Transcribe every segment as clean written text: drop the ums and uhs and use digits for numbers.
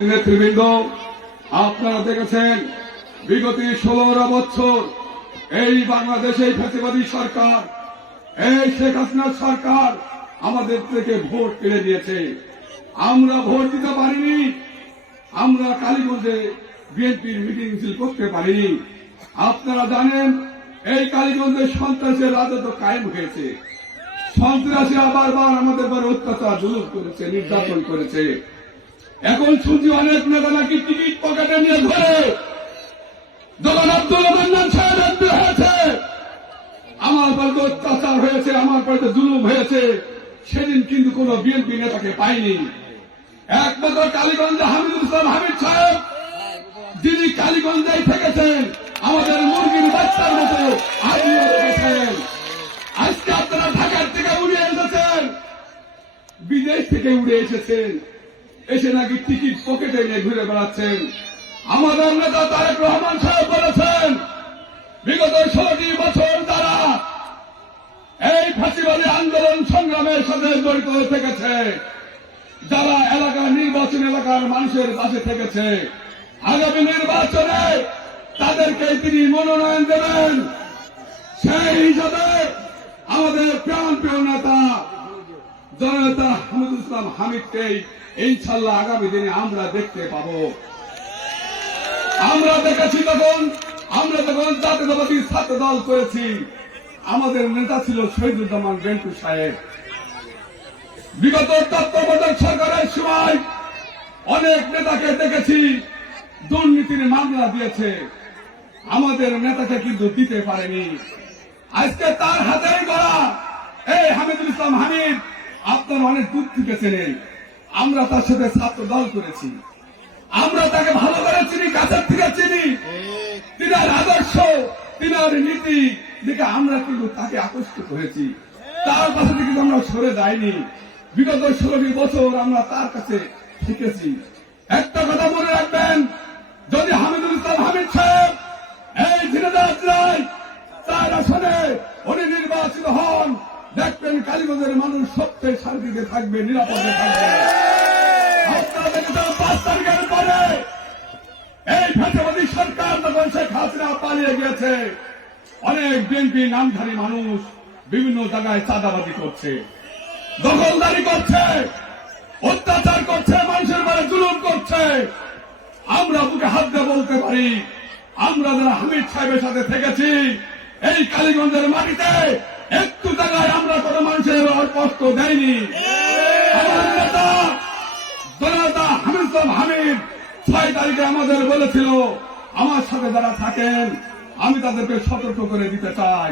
নেতৃবৃন্দ, আপনারা দেখেছেন বিগত 16 বছর এই বাংলাদেশে ফ্যাসিবাদী সরকার, এই শেখ হাসিনার সরকার আমাদের থেকে ভোট কেড়ে নিয়েছে। আমরা ভোট দিতে পারিনি, আমরা কালীগঞ্জে বিএনপির মিটিং মিছিল করতে পারিনি। আপনারা জানেন এই কালীগঞ্জে সন্ত্রাসের রাজত্ব কায়েম হয়েছে। সন্ত্রাসীরা বারবার আমাদের উপর অত্যাচার জুলুম করেছে, নির্যাতন করেছে। এখন শুনছি অনেক নেতা নাকি টিকিট পকেটে নিয়ে ঘরে যখন আব্দুল মান্নান সাহেব এমপি হয়েছে, আমার বাড়িতে অত্যাচার হয়েছে, আমার বাড়িতে জুলুম হয়েছে, সেদিন কিন্তু কোন বিএনপি নেতাকে পাইনি। একমাত্র কালীগঞ্জে হামিদুল ইসলাম হামিদ সাহেব, যিনি কালীগঞ্জেই থেকেছেন, আমাদের মুরগির বাচ্চার মতো আজও রেখেছেন। আজকে আপনারা ঢাকার থেকে উড়ে এসেছেন, বিদেশ থেকে উড়ে এসেছেন, এসে নাকি টিকিট পকেটে নিয়ে ঘুরে বেড়াচ্ছেন। আমাদের নেতা তারেক রহমান সাহেব বলেছেন, বিগত 16টি বছর তারা এই ফাঁসিবাদী আন্দোলন সংগ্রামের সাথে জড়িত হয়ে থেকেছে, যারা এলাকার নির্বাচন এলাকার মানুষের পাশে থেকেছে, আগামী নির্বাচনে তাদেরকে তিনি মনোনয়ন দেবেন। সেই হিসাবে আমাদের প্রাণপ্রিয় নেতা জননেতা হামিদুল ইসলাম হামিদকেই ইনশাল্লাহ আগামী দিনে আমরা দেখতে পাব। আমরা দেখেছি আমরা যখন জাতীয়তাবাদী ছাত্র দল করেছি, আমাদের নেতা ছিল শহীদুজ্জামান বেন্টু সাহেব। বিগত তত্ত্বাবধায়ক সরকারের সময় অনেক নেতাকে দেখেছি দুর্নীতির মামলা দিয়েছে, আমাদের নেতাকে কিন্তু দিতে পারেনি। আজকে তার হাতেই গড়া এই হামিদুল ইসলাম হামিদ, আপনারা অনেক দূর থেকে চেনেন। আমরা তার সাথে ছাত্র দল করেছি, আমরা তাকে ভালো করে চিনি, কাছের থেকে চিনি। তিনার আদর্শ, তিনার নীতি দেখে আমরা কিন্তু তাকে আকর্ষিত হয়েছি, তার কাছে থেকে আমরা সরে যাইনি। বিগত 16 বছর আমরা তার কাছে শিখেছি। একটা কথা মনে রাখবেন, যদি হামিদুল ইসলাম হামিদ সাহেব এই ঝিনাইদহ জেলায় 4 আসনে উনি নির্বাচিত হন, দেখবেন কালীগঞ্জের মানুষ সবচেয়ে শান্তিতে থাকবে, নিরাপদে থাকবে। আপনারা দেখেছেন 5 তারিখের পরে এই ফ্যাসিবাদী সরকার যখন শেখ হাসিনা পালিয়ে গিয়েছে, অনেক বিএনপি নামধারী মানুষ বিভিন্ন জায়গায় চাঁদাবাজি করছে, দখলদারি করছে, অত্যাচার করছে, মানুষের উপরে জুলুম করছে। আমরা বুকে হাত দিয়ে বলতে পারি, আমরা যারা হামিদ সাহেবের সাথে থেকেছি এই কালীগঞ্জের মাটিতে, একটু জায়গায় আমরা কোন মানুষের কষ্ট দেয়নি। আমার নেতা জনতা হামিদ ইসলাম হামিদ 6 তারিখে আমাদের বলেছিল, আমার সাথে যারা থাকেন আমি তাদেরকে সতর্ক করে দিতে চাই,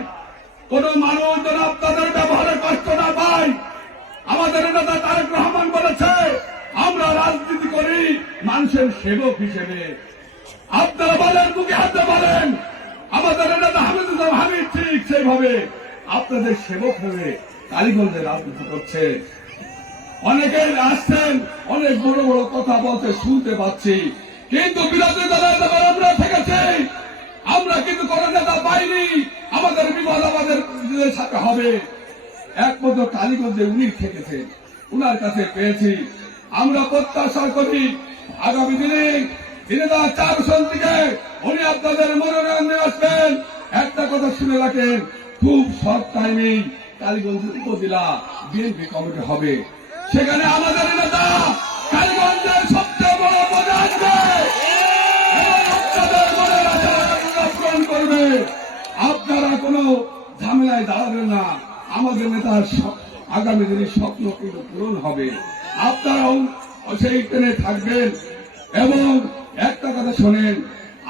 কোন মানুষ যেন আপনাদের ব্যবহারে কষ্ট না পায়। আমাদের নেতা তারেক রহমান বলেছে, আমরা রাজনীতি করি মানুষের সেবক হিসেবে। আপনারা বলেন, বুকে হাতে বলেন, আমাদের নেতা হামিদুল ইসলাম হামিদ ঠিক সেইভাবে আপনাদের সেবক হয়ে কালীগঞ্জে রাজনীতি করছে। অনেকেই আসছেন, অনেক বড় বড় কথা বলতে শুনতে পাচ্ছি, কিন্তু বিরোধী দলের যখন আমরা থেকেছি, আমরা কিন্তু কোন নেতা পাইনি আমাদের বিপদ আমাদের সাথে হবে। একমাত্র কালীগঞ্জে উনি থেকেছেন, উনার কাছে পেয়েছি। আমরা প্রত্যাশা করি আগামী দিনে ঝিনাইদহ 4 আসন থেকে উনি আপনাদের মনোনয়ন নিয়ে আসবেন। একটা কথা শুনে রাখেন, খুব শর্ট টাইমে কালীগঞ্জ উপজেলা বিএনপি কমিটি হবে, সেখানে আমাদের নেতা কালীগঞ্জের সবচেয়ে বড় পদে আসবে এবং আপনাদের মনের আশা পূরণ করবে। আপনারা কোন ঝামেলায় দাঁড়াবেন না, আমাদের নেতার আগামী দিনের স্বপ্ন কিন্তু পূরণ হবে। আপনারাও সেই ট্রেনে থাকবেন। এবং একটা কথা শোনেন,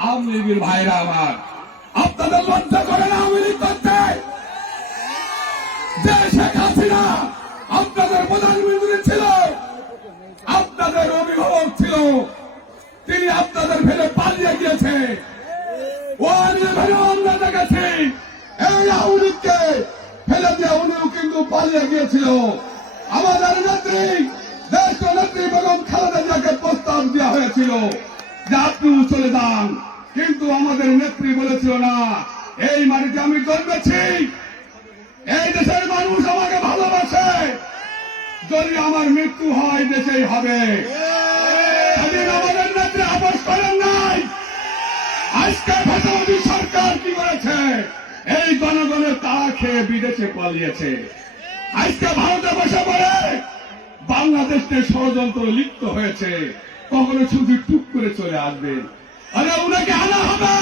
আওয়ামী লীগের ভাইরা আমার, আপনাদের লজ্জা করে না আওয়ামী লীগ করতে? যে শেখ হাসিনা আপনাদের প্রধানমন্ত্রী ছিল, আপনাদের অভিভাবক ছিল, তিনি আপনাদের ফেলে পালিয়ে গিয়েছে। ও আমরা দেখেছি এই আওয়ামী লীগকে ফেলে দিয়ে উনিও কিন্তু পালিয়ে গিয়েছিল। আমাদের নেত্রী, দেশ নেত্রী বেগম খালেদা জিয়াকে প্রস্তাব দেওয়া হয়েছিল যে আপনিও চলে যান, কিন্তু আমাদের নেত্রী বলেছিল না, এই মাটিতে আমি জন্মেছি, এই দেশের মানুষ আমাকে ভালোবাসে, যদি আমার মৃত্যু হয় দেশেই হবে। জনগণের তাড়া খেয়ে বিদেশে পালিয়েছে। আজকে ভারতে বসে পড়ে বাংলাদেশকে ষড়যন্ত্র লিপ্ত হয়েছে, কখনো শুধু টুক করে চলে আসবে। আরে উনাকে আনা হবে।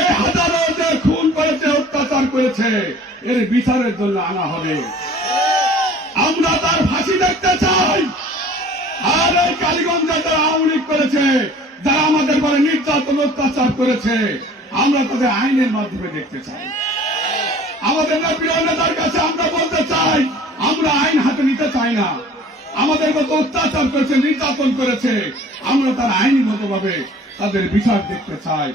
এই হাজারো যে খুন করেছে, অত্যাচার করেছে, এর বিচারের জন্য আনা হবে। আমরা তার ফাঁসি দেখতে চাই। আর এই কালীগঞ্জে যারা আওয়ামী লীগ করেছে, যারা আমাদের পরে নির্যাতন অত্যাচার করেছে, আমরা তাদের আইনের মাধ্যমে দেখতে চাই। আমাদের প্রিয় নেতার কাছে আমরা বলতে চাই, আমরা আইন হাতে নিতে চাই না। আমাদের মতো অত্যাচার করেছে, নির্যাতন করেছে, আমরা তার আইনগত ভাবে তাদের বিচার দেখতে চাই।